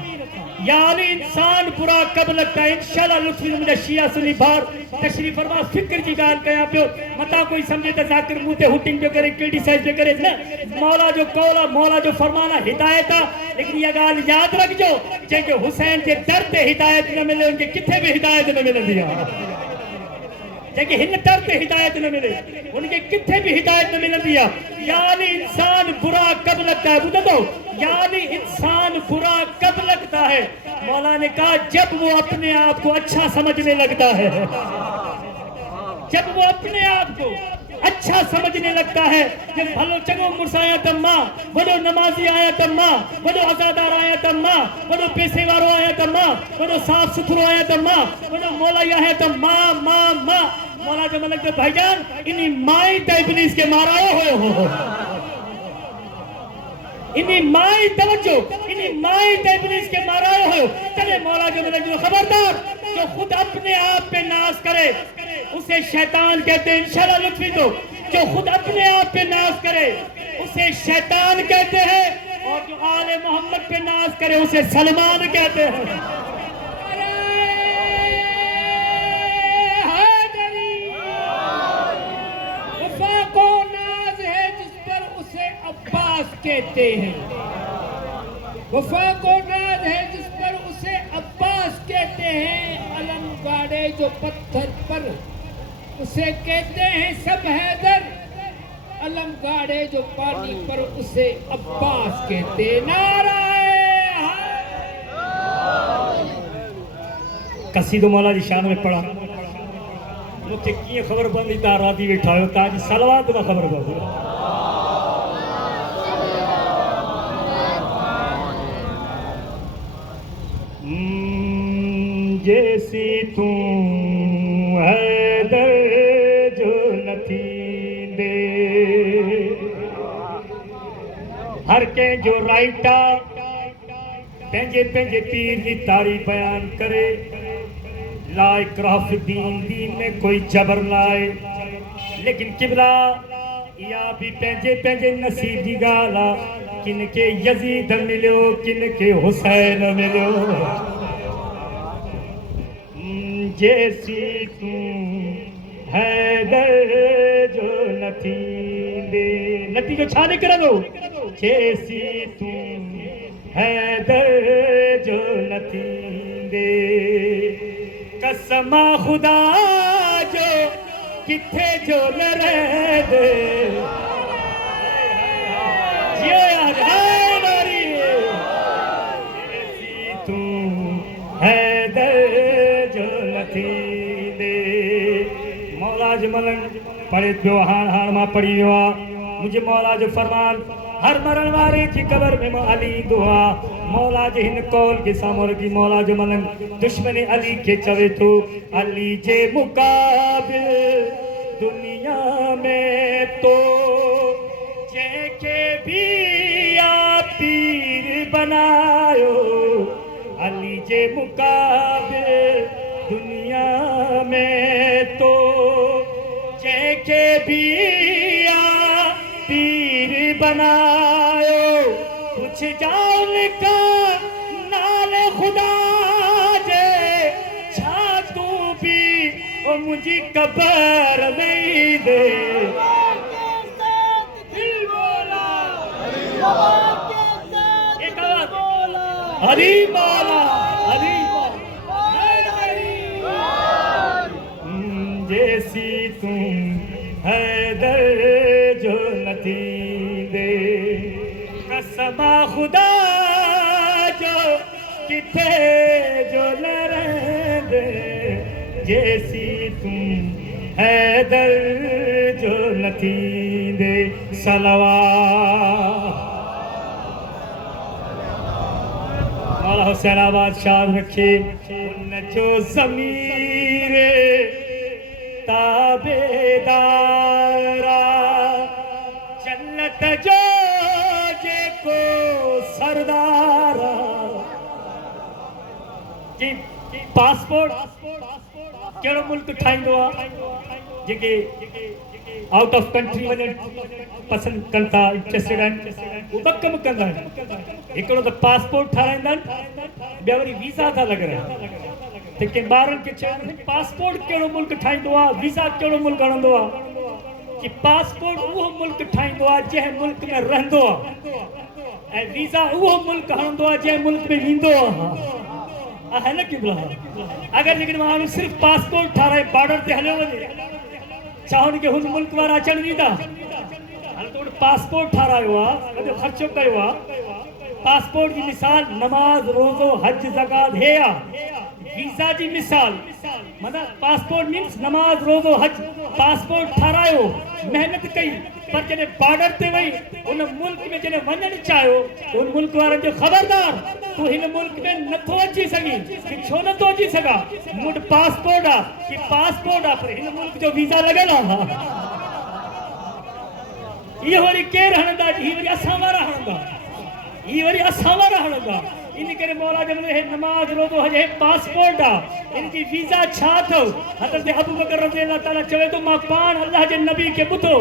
यानी इंसान बुरा कब लगता है इंशाल्लाह लुत्फी मुझे शिया सुनी भार तशरीफ फरमा फिक्र जी गाल कया पियो मता कोई समझे त जाकिर मुते हुटिंग जो करे क्रिटिसाइज जो करे न मौला जो कौला मौला जो फरमाना हिदायत लेकिन ये गाल याद रखजो जे हुसैन के दर ते हिदायत न मिले उनके किथे भी हिदायत न मिलंदी है जेके हिन दर ते हिदायत न मिले उनके किथे भी हिदायत न मिलंदी है यानी इंसान बुरा कब लगता है बुझो तो यानी इंसान बुरा कब लगता है मौला ने कहा जब वो अपने आप को अच्छा समझने लगता है जब वो अपने आप को अच्छा समझने लगता है जब भलो चंगो मुर्स आया त मां वडो नमाजी आया त मां वडो अज़ादार आया त मां वडो पैसे वारो आया त मां वडो साफ सुथरो आया त मां वडो मौला आया त मां मां मां मौला जो मलक भाईजान इनी माई त इब्लीस के मारायो हो इनी माई तवज्जो इनी माई त इब्लीस के मारायो हो तने मौला जो मलक जो खबरदार जो खुद अपने आप पे नाज करे उसे शैतान कहते हैं इंशाल्लाह लुत्फी तो जो खुद अपने आप पे नाज करे उसे शैतान कहते हैं और जो आले मोहम्मद पे नाज करे उसे सलमान कहते हैं वफा को नाज है जिस पर उसे अब्बास कहते हैं वफा को नाज है जिस पर उसे अब्बास कहते हैं अलम गाड़े जो पत्थर पर उसे कहते हैं सब हैदर अलम गाड़े जो पानी पर उसे अब्बास कहते नाराए कसीदो मौला जी शान में पढ़ा मुझे कीअं ख़बर पवंदी तव्हां राती वेठा आहियो तव्हांजी सलवात में ख़बर पवंदी जैसी तू हैदर जो नथी दे हर के जो राइटा पंहिंजे पंहिंजे पीर की तारीफ़ बयान करे ला इकराह फिद्दीन दीन में कोई जबर लाए लेकिन किबला या भी पंहिंजे पंहिंजे नसीब की गाल किन के यजीद मिलो किन के हुसैन मिलो जैसी तू हैदर जो नथी दे नथी जो छा निकरंदो जैसी तू हैदर जो नथी दे कसम खुदा जो किथे जो न रह दे जियो याद है नारी जैसी तू हैदर दे मौला जो मलंग पढ़े पियो हाण मां पढ़ी वियो आहे मुंहिंजे मौला जो फरमान हर मरण वारे की कबर में मां अली दुआ मौला जे हिन कौल के साम्हूं रखी मौला जो मलंग दुश्मन अली के चवे थो अली जे मुकाबिल दुनिया में तो जंहिंखे भी आप पीर बनायो अली जे मुकाबिल दुनिया में तो जैके भी पीर बनायो कुछ जान का नाल खुदा जे छा तू भी ओ मुझी कबर नहीं दे दिल बोला हरी मौला हरी थींदे कसमा खुदा जो किथे जो न रहंदे जैसी तुम हैदर जो न थींदे सलवा मौला हुसैन आबाद शाद रखे उन जो ज़मीर ताबेदारा जन्नत जो जेको सरदारा जी पासपोर्ट कहिड़ो मुल्क ठाहींदो आहे जेके आउट ऑफ कंट्री वञणु पसंदि कनि था इंट्रस्टेड आहिनि उहे ॿ कम कंदा आहिनि हिकिड़ो त पासपोर्ट ठाराईंदा आहिनि ॿिया वरी वीज़ा था लॻाइनि त कंहिं ॿारनि खे चवनि पासपोर्ट कहिड़ो मुल्क ठाहींदो आहे वीज़ा कहिड़ो मुल्क हणंदो आहे कि पासपोर्ट उहो मुल्क ठाहींदो आहे जंहिं मुल्क में रहंदो आहे ऐं वीज़ा उहो मुल्क हणंदो आहे जंहिं मुल्क में वेंदो आहे न की अगरि जेकॾहिं माण्हू सिर्फ़ु पासपोर्ट ठाराए बॉर्डर ते हलियो वञे छा हुनखे हुन मुल्क वारा अचणु ॾींदा हाणे त पासपोर्ट ठारायो आहे वॾो ख़र्चो कयो आहे पासपोर्ट जी मिसाल नमाज़ रोज़ो हज ज़कात हे आहे वीज़ा जी मिसाल मतलब पासपोर्ट मीन्स नमाज रोज़ो हज पासपोर्ट ठारायो मेहनत कई पर जॾहिं बॉर्डर ते वई उन मुल्क में जॾहिं वञणु चाहियो उन मुल्क वारनि जो ख़बरदार तूं हिन मुल्क में नथो अची सघीं कि छो नथो अची सघां मूं वटि पासपोर्ट आहे कि पासपोर्ट आहे पर हिन मुल्क जो वीज़ा लॻियल आहे इहो वरी केरु हणंदा हीअ वरी असां वारा हणंदा हीअ वरी असां वारा हणंदा इन करे मौला जब हे नमाज रोज़ो हज हे पासपोर्ट आहे इनकी वीज़ा छा अथव हज़रत अबू बकर रज़ी अल्लाह ताला चवे थो मां पाण अल्लाह जे नबी खे ॿुधो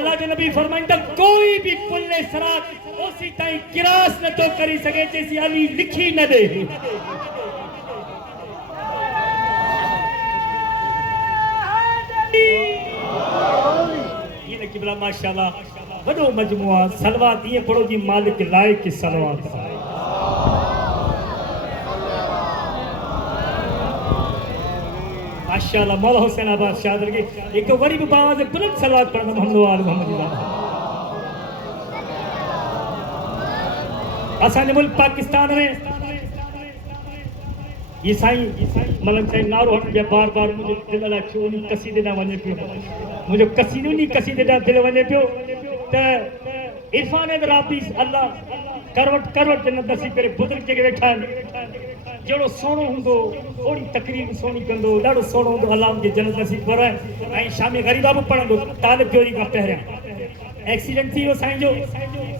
अल्लाह जो नबी फरमाईंदा कोई भी पुल्ले सरात ओसी ताईं किरास नथो करे सघे जेसी अली लिखी न ॾे ये किबला माशाअल्लाह वॾो मजमू आहे सलवात ईअं पढ़ो जी मालिक लाइक़ सलवात माशाअल्लाह मौला हुसैन आबाद शाद लगे एक वरी भी बाज़ बुलंद सलात पढ़ना मोहम्मद आल मोहम्मद असांजे मुल्क पाकिस्तान में ये साईं मलंग साईं नारो हट जे बार बार मुझे दिल ला छो नी कसीदे ना वने पियो मुझे कसीदो नी कसीदे ना दिल वने पियो त इरफान राबी अल्लाह करवट करवट जन्नत नसीब करे बुजुर्ग के वेठा जड़ो सोनो हुंदो ओड़ी तकरीर सोनी कंदो ॾाढो सोनो हुंदो अल्लाह उनके जन्नत नसीब करे ऐं शामी गरीबा भी पढ़ंदो तालिब जोरी का पहिरियां एक्सीडेंट थी वो साईं जो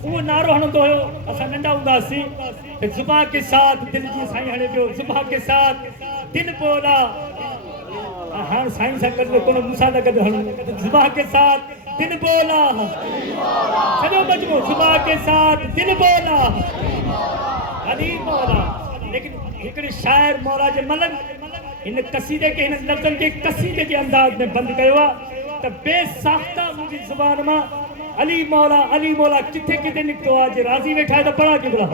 वो नारो हणंदो हुयो असां नंढा हूंदासीं त जुबा के साथ दिल जी साईं हणे पियो जुबा के साथ दिल बोला हाणे साईं सां गॾु कोनो मूंसां था गॾु हणो जुबा के साथ दिल बोला सॼो मजमू जुबा के साथ दिल बोला अली मौला लेकिन हिकिड़े शाइर मौला जे मलंग इन कसीदे के इन लफ़्ज़नि के कसीदे के अंदाज में बंदि कयो आहे त बेसाख्ता मुंहिंजी ज़ुबान मां अली मौला किथे किथे निकितो आहे जे राज़ी वेठा आहे त पढ़ा किबला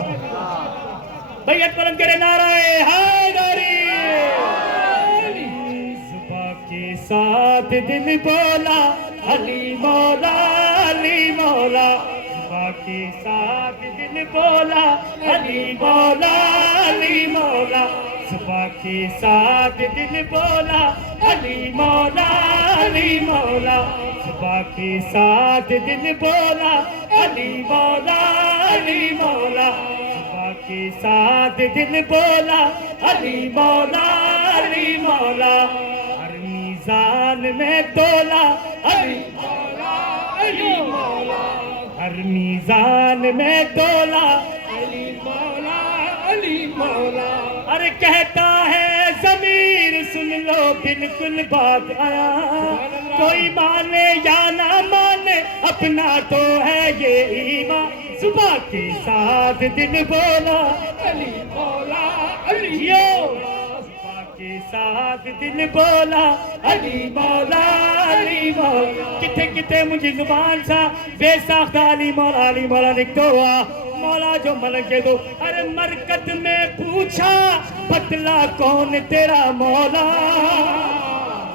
भई अकबरन करे नाराए हैदरी ज़ुबान के साथ दिल बोला अली मौला ज़ुबान के साथ दिल बोला अली मौला ज़ुबान के साथ दिल बोला अली मौला ज़ुबान के साथ दिल बोला अली मौला ज़ुबान के साथ दिल बोला अली मौला हर मीज़ान में तोला अली मौला हर मीज़ान में तोला अली मौला अरे कहता है ज़मीर सुन लो बिल्कुल बात आया कोई माने या ना माने अपना तो है ये ईमान ज़ुबान के साथ दिल बोला अली मौला ज़ुबान के साथ दिल बोला अली मौला किथे किथे मुझे ज़ुबान सा बेसाख्ता अली मौला निकतो हुआ मौला जो मलक के दो अरे मरकत में पूछा बतला कौन तेरा मौला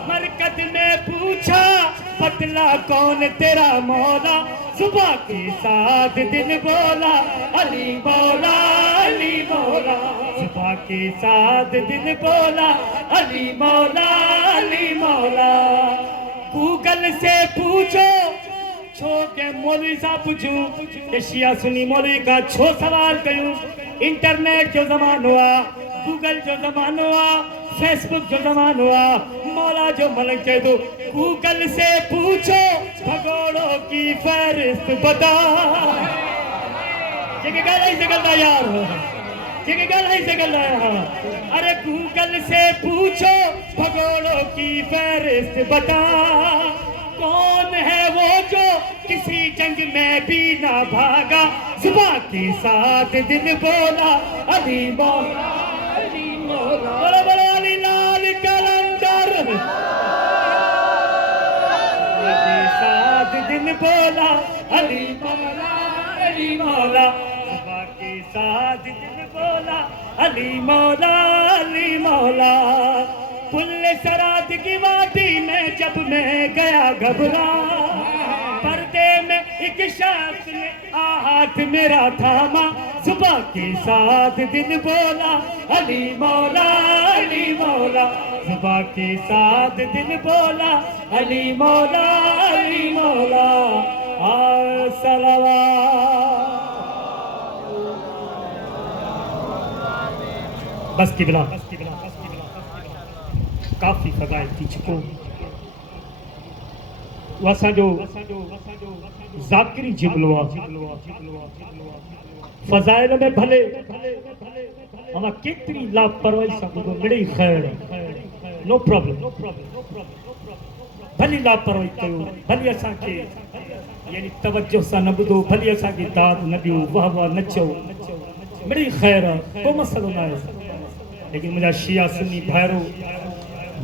मरकत में पूछा बतला कौन तेरा मौला सुबह के साथ दिन बोला अली मौला अली मौला, सुबह के साथ दिन बोला अली मौला अली मौला। गूगल से पूछो छो के मौलवी साहब पूछूं शिया सुनी मौलवी का छो सवाल कयूं। इंटरनेट जो जमानो हुआ, गूगल जो जमानो हुआ, फेसबुक जो जमानो हुआ, मौला जो मलक चए तो गूगल से पूछो भगोड़ों की फहरिस्त बता। जेके गालाई से गल्ला यार, जेके गालाई से गल्ला यार। अरे गूगल से पूछो भगोड़ों की फहरिस्त बता। कौन है वो जो किसी जंग में भी ना भागा, सुबह के साथ दिन बोला अली मौला अली मौला। बोलो बोलो अली लाल कलंदर। के साथ दिन बोला अली मौला अली मौला, सुबह के साथ दिन बोला अली मौला अली मौला। पुल्ले सराद की वादी में जब मैं गया घबरा, पर्दे में एक शख्स ने हाथ मेरा थामा, सुबह के साथ दिन बोला अली मौला अली मौला, सुबह के साथ दिन बोला अली मौला अली मौला। सलावा बस की बिला काफी फजाइल थी चुको। असांजो ज़ाकिरी जुमलो आहे, फजाइल में भले अमा केतरी लापरवाही सां ॿुधो मिड़ई ख़ैर, नो प्रॉब्लम। भली लापरवाही कयो, भली असांखे यानी तवज्जो सां न ॿुधो, भली असांखे दाद न ॾियो, वाह वाह न चओ, मिड़ई ख़ैर आहे, को मसलो न आहे। लेकिन मुंहिंजा शिया सुन्नी भाइरो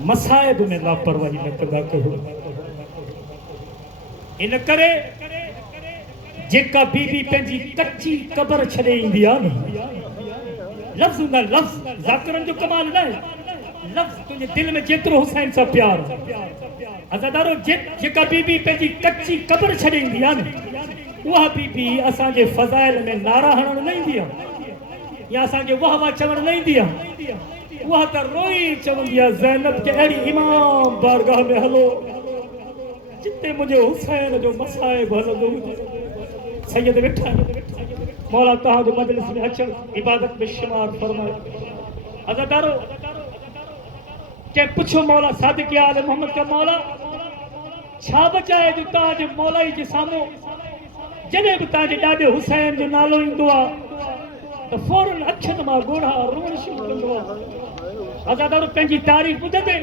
मसाइब में लापरवाही न कंदा कयो। इन करे जेका बीबी पंहिंजी कच्ची कबर छॾे ईंदी आहे न, लफ़्ज़ न लफ़्ज़ ज़ाकिरनि जो कमाल न आहे, लफ़्ज़ तुंहिंजे दिलि में जेतिरो हुसैन सां प्यार, अज़ादारो जेका बीबी पंहिंजी कच्ची कबर छॾे ईंदी आहे न, उहा बीबी असांजे फज़ाइल में नारा हणण न ईंदी आहे या असांखे वाह वाह चवण न ईंदी आहे। उहा त रोई चवंदी आहे ज़ैनब के अहिड़ी इमाम बारगाह में हलो जिते मुंहिंजे हुसैन जो मसाइब हलंदो हुजे। सैयद वेठा, मौला तव्हांजो मजलिस में अचण इबादत में शुमार फरमाए। अज़ादारो कंहिं पुछो मौला सादिक़ आल मोहम्मद का मौला छा बचाए जो तव्हांजे मौलाई जे साम्हूं जॾहिं बि तव्हांजे ॾाॾे हुसैन जो नालो ईंदो आहे त फौरन अखियुनि मां ॻोढ़ा रोअण शुरू कंदो आहे। अज़ादारो पंहिंजी तारीफ़ ॿुधंदे,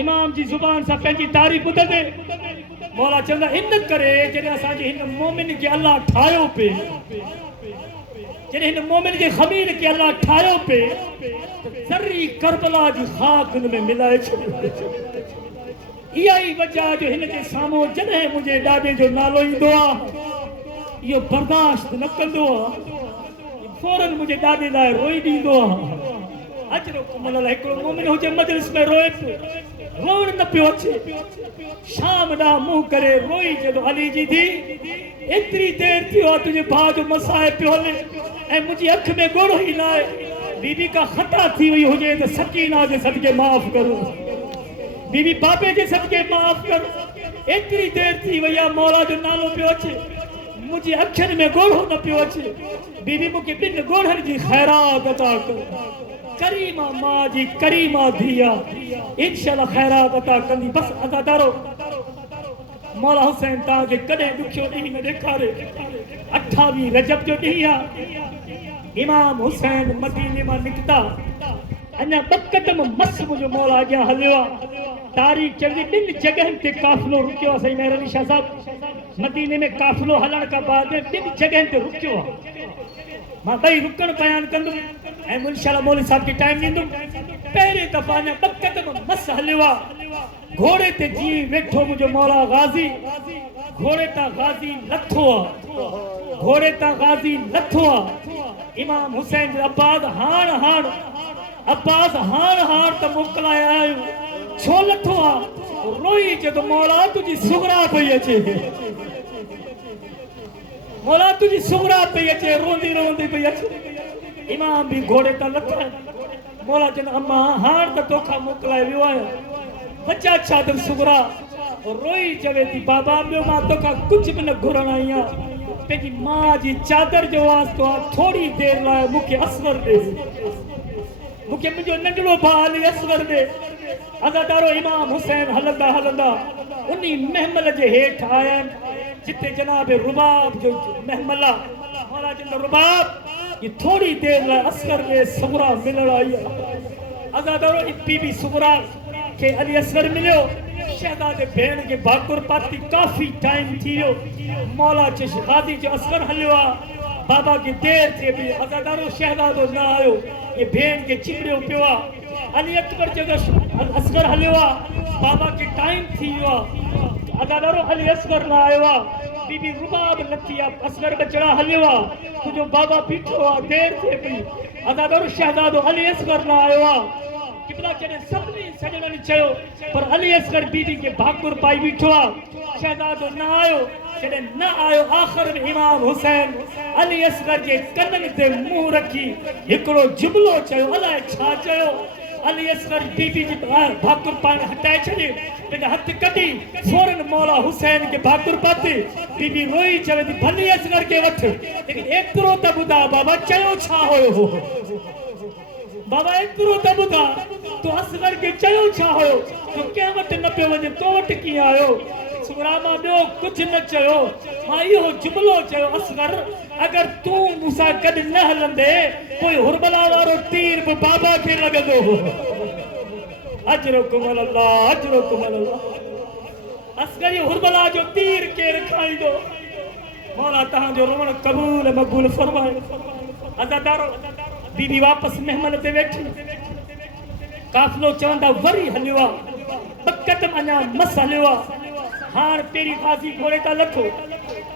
इमाम जी ज़ुबान सां पंहिंजी तारीफ़ ॿुधंदे मौला चवंदा इन करे जॾहिं असांजे हिन मोमिन खे अल्लाह ठाहियो पे, जॾहिं हिन मोमिन जे ख़मीर खे अल्लाह ठाहियो पे ज़र्री करबला जी ख़ाक हुन में मिलाए छॾियो। इहा ई वजह जो हिन जे साम्हूं जॾहिं मुंहिंजे ॾाॾे जो नालो ईंदो आहे इहो बर्दाश्त न कंदो आहे, फौरन मुंहिंजे ॾाॾे लाइ रोई ॾींदो आहे। अजरो कुमल हिकिड़ो मोमिन हुजे मजलिस में रोए पियो, रोअण न पियो अचे, शाम ॾांहुं मुंहुं करे रोई जॾहिं अली जी थी एतिरी देरि थियो आहे तुंहिंजे भाउ जो मसाइब पियो हले ऐं मुंहिंजी अखि में ॻोढ़ो ई न आहे, बीबी का ख़ता थी वई हुजे त सकीना जे सदके माफ़ करो, बीबी बाबे जे सदके माफ़ करो। एतिरी देरि थी वई आहे मौला जो नालो पियो अचे, मुंहिंजी अखियुनि में ॻोढ़ो न पियो अचे, बीबी मूंखे ॿिनि ॻोढ़नि जी ख़ैरात अता कर। करीमा मां जी करीमा धी आहे, इंशाअल्लाह ख़ैरात अता कंदी। बसि अज़ादारो मौला हुसैन तव्हांखे कॾहिं ॾुखियो ॾींहुं न ॾेखारे। 28 रजब जो ॾींहुं आहे, इमाम हुसैन मदीने मां निकिता, अञा 2 क़दम मस मुंहिंजो मौला अॻियां हलियो आहे। तारीख़ चवंदी 2 जॻहियुनि ते काफ़िलो रुकियो आहे। साईं मेहर अली शाह साहिबु मदीने में काफ़िलो हलण खां बाद 2 जॻहियुनि ते रुकियो आहे। मां 2 रुकण बयान कंदुमि ऐं इंशाअल्लाह मौलवी साहब खे टाइम ॾींदुमि। पहिरें दफ़ा अञा 2 क़दम मस हलियो आहे। घोड़े ते जीअं वेठो मुंहिंजो मौला गाज़ी, घोड़े तां गाज़ी लथो आहे, घोड़े तां गाज़ी लथो आहे। इमाम हुसैन जो अब्बास हाण त मोकिलाया आहियूं, छो लथो आहे? रोई जॾहिं मौला तुंहिंजी सुगरा पई अचे, मौला तुझी सुगरा पे अचे रोंदी रोंदी पे अचे इमाम भी घोड़े ता लथा मौला जन अम्मा हार त तोखा मोकलाए वियो आया बच्चा चादर सुगरा रोई चवे थी बाबा ॿियो मां तोखा कुछ भी न घुरण आई आहियां पंहिंजी मां जी चादर जो वास्तो आहे थोड़ी देर लाइ मूंखे असगर ॾे मूंखे मुंहिंजो नंढड़ो भाउ अली असगर ॾे अदादारो इमाम हुसैन हलंदा हलंदा उन्ही महमल जे हेठि आया आहिनि जिते जनाब रुबाब जो महमल आहे मौला चवंदा रुबाब ये थोड़ी देर लाइ असगर ॾे सुगरा मिलण आई आहे अदादारो बीबी सुगरा खे अली असगर मिलियो शहजादे भेण के भाकुर पाती काफी टाइम थी वियो मौला चे शादी जो असगर हलियो आहे बाबा की देर थे भी अदादारो शहजादो न आयो ये भेण के चिमड़ियो पियो आहे अली अकबर जगह असगर हलियो आहे बाबा के टाइम थी वियो आहे अदादारो अली असगर न आयो आहे बीबी रुबाब लथी आहे असगर बचड़ा हलियो आहे तुझो बाबा बीठो आहे देर थे भी अदादारो शहजादो अली असगर न आयो आहे किबला चने सभनी सजणनि चयो पर अली असगर बीबी के भाकुर पाई बीठो आहे शहजादो न आयो जॾहिं न आयो आख़िर में इमाम हुसैन अली असगर जे कननि ते मुंहुं रखी हिकिड़ो जुमलो चयो अलाए छा चयो अली असगर बीबी जी भाकुर पाण हटाए छॾे पंहिंजा हथ कढी फौरन मौला हुसैन के भाकुर पाते बीबी रोई चवे थी भली असगर के वठ लेकिन एतिरो त ॿुधा बाबा चयो छा हुयो बाबा एतिरो त ॿुधा तो असगर के चयो छा हुयो तो कंहिं वटि न पियो वञे तो वटि कीअं आयो सुगरा मां ॿियो कुझु न चयो मां इहो जुमलो चयो असगर अगर तूं मूंसां गॾु न हलंदे पोइ हुरबला वारो तीर बि बाबा खे लॻंदो अजरुकुम अल्लाह अजरुकुम अल्लाह असगर इहो हुरबला जो तीर केरु खाईंदो मौला तव्हांजो रोअण क़बूल मक़बूल फरमाए अज़ादारो बीबी वापस महमल ते वेठी काफ़िलो चवंदा वरी हलियो आहे बकत अञा मस हलियो आहे हार तेरी गाज़ी घोड़े ता लथो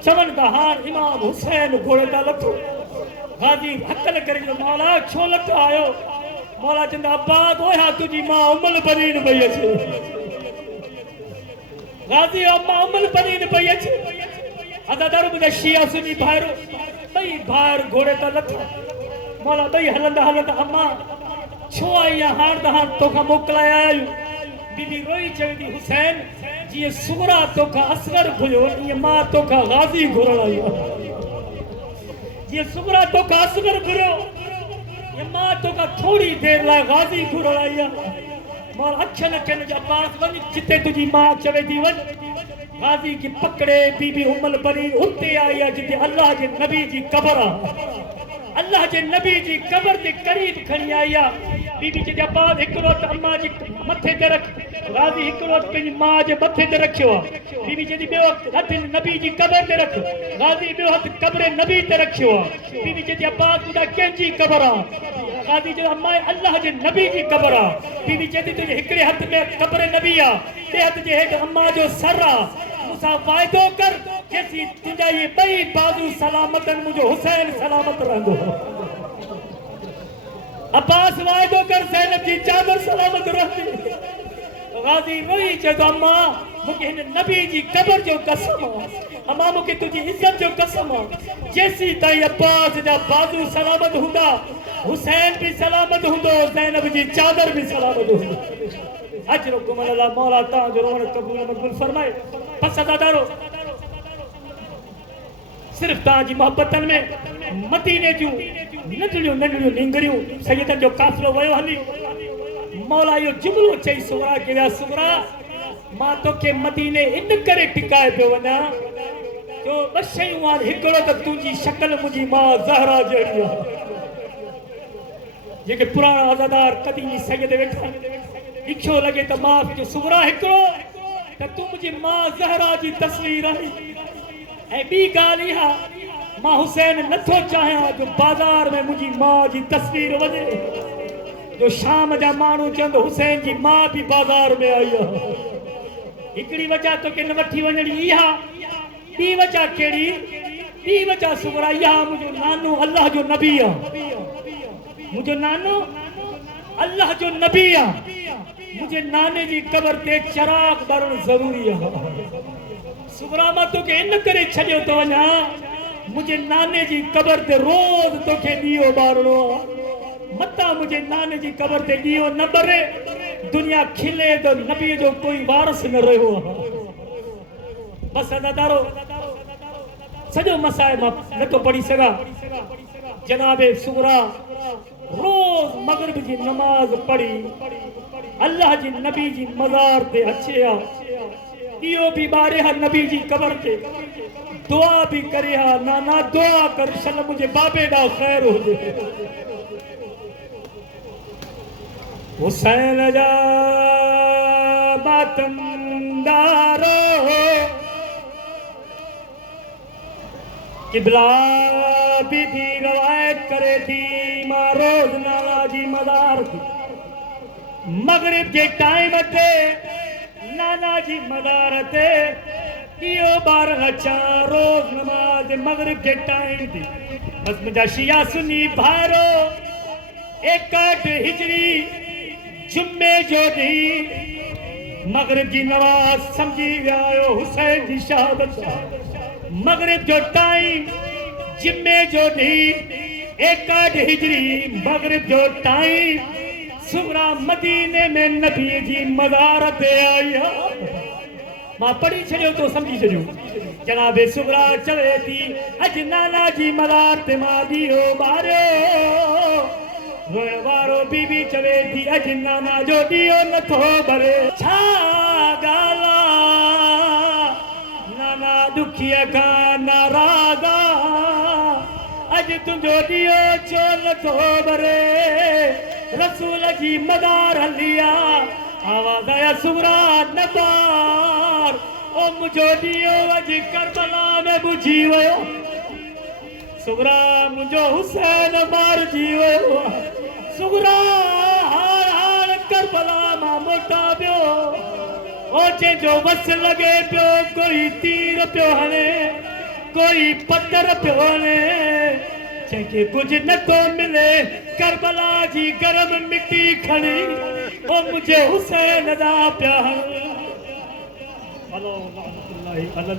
चवन ता हार इमाम हुसैन घोड़े ता लथो गाज़ी हकल करे जो मौला छो लथ आयो मौला चंदा अब्बा गोया तुझी मां उमल बनीन पई अचे गाज़ी अम्मा उमल बनीन पई अचे अदादारो बुधा शिया सुनी भाइरो ॿई भाइर घोड़े ता लथा मौला ॿई हलंदा हलंदा अम्मा छो आई आहे हाण त हाण तोखां मोकिलाया आहियूं बीबी रोई चवे थी हुसैन जीअं सुगरा तोखां असगर घुरियो ईअं मां तोखां गाज़ी घुरण आई आहियां जीअं सुगरा तोखां असगर घुरियो ईअं मां तोखां थोड़ी देर लाइ गाज़ी घुरण आई आहियां मौला अखियुनि अखियुनि जा पास वञ जिते तुंहिंजी मां चवे थी वञ गाज़ी खे पकड़े बीबी उमल बनी उते आई आहे जिते अल्लाह जे नबी जी क़बर आहे अल्लाह जे नबी जी क़बर के करीब खणी आई आहे बीबी जे बाद हिकिड़ो त अम्मा जी मथे ते रख गाज़ी हिकिड़ो त पंहिंजी मां जे मथे ते रखियो आहे बीबी जे ॿियो हथ नबी जी क़बर ते रख गाज़ी ॿियो हथ क़ब्र नबी ते रखियो आहे बीबी जे बाद ॿुधा कंहिंजी क़बर आहे गाज़ी जो अम्मा अल्लाह जे नबी जी क़बर आहे बीबी चए थी तुंहिंजे हिकिड़े हथ में क़ब्र नबी आहे ॿिए हथ जे हेठि अम्मा जो सर आहे मूंसां वाइदो कर जैसी तुंहिंजा ये ॿई बाज़ू सलामत आहिनि मुंहिंजो हुसैन सलामत रहंदो अब्बास वाइदो कर ज़ैनब जी चादर सलामत रहंदी गाज़ी रोई चए थो अम्मा मूंखे हिन नबी जी क़बर जो कसम आहे अम्मा मूंखे तुंहिंजी इज़त जो कसम आहे जेसी ताईं अब्बास जा बाज़ू सलामत हूंदा हुसैन भी सलामत हूंदो ज़ैनब जी चादर भी सलामत हूंदी अजरुकुम अल्लाह मौला तव्हांजो रोअण क़बूल मक़बूल फरमाए बस अदादारो सिर्फ तव्हांजी मोहब्बतनि में मदीने जूं नंढड़ियूं नंढड़ियूं निंगरियूं सैयदनि जो काफ़िलो वियो हली मौला इहो जुमलो चई सुगरा के विया सुगरा मां तोखे मदीने इन करे टिकाए पियो वञा जो ॿ शयूं आहिनि हिकिड़ो त तुंहिंजी शक्ल मुंहिंजी मां ज़हरा जहिड़ी आहे जेके पुराणा अज़ादार क़दीमी सैयद वेठा ॾिखियो लॻे त माफ़ जो सुगरा हिकिड़ो त तूं मुंहिंजी मां ज़हरा जी तस्वीर आहीं ऐं ॿी ॻाल्हि इहा मां हुसैन नथो चाहियां जो बाज़ार में मुंहिंजी मां जी तस्वीर वञे जो शाम जा माण्हू चवंदो हुसैन जी मां बि बाज़ार में आई आहे हिकिड़ी वजह तोखे न वठी वञणी इहा ॿी वजह कहिड़ी ॿी वजह सुगरा इहा मुंहिंजो नानो अल्लाह जो नबी आहे मुंहिंजो नानो अल्लाह जो नबी आहे मुंहिंजे नाने जी क़बर ते चिराग ॿारणु ज़रूरी आहे सुगरा मां तोखे इन करे छॾियो थो वञा मुंहिंजे नाने जी क़बर ते रोज़ तोखे ॾीओ ॿारणो आहे मतां मुंहिंजे नाने जी क़बर ते ॾीओ न ॿरे दुनिया खिले तो नबी जो कोई वारस न रहियो आहे बस अदादारो सॼो मसाए मां नथो पढ़ी सघां जनाबे सुगरा रोज़ मगरिब जी नमाज़ पढ़ी अल्लाह जी नबी जी मज़ार ते अचे हा ॾीओ बि ॿारे हा नबी जी क़बर ते दुआ भी करे हा नाना दुआ कर सल मुझे बाबे दा खैर हो जे हुसैन जा मातमदारो किबला बीबी रवायत करे थी मां रोज नाना जी मदार थी मगरिब के टाइम ते नाना जी मदार ते इहो ॿार अचा रोज़ नमाज मगरिब के टाइम थी बस मुंहिंजा शिया सुन्नी भाइरो 61 हिजरी जुम्मे जो ॾींहुं मगरिब जी नमाज सम्झी विया आहियो हुसैन जी शहादत मगरिब जो टाइम जुम्मे जो ॾींहुं 61 हिजरी मगरिब जो टाइम सुगरा मदीने में नबी जी मज़ार ते आई मां पढ़ी छॾियो तो समझी छॾियो जनाबे सुगरा चवे थी अॼु नाना जी मज़ार ते मां ॾीओ ॿारियो रोइण वारो बीबी चवे थी अॼु नाना जो ॾीओ नथो ॿरे छा ॻाल्हि नाना दुखीअ खां नाराज़ अॼु तुंहिंजो ॾीओ छो नथो ॿरे रसूल जी मदार हली आवाज़ आया सुगरा नबार ओ मुझो ॾीओ अॼु करबला में बुझी वियो सुगरा मुझो हुसैन मारजी वियो सुगरा हार हार करबला मां मोटा पियो ओ जंहिंजो वस लॻे पियो कोई तीर पियो हणे कोई पत्थर पियो हणे जंहिंखे कुझु नथो मिले करबला जी गरम मिट्टी खणी ओ मुझे हुसैन दा प्यार अल्लाह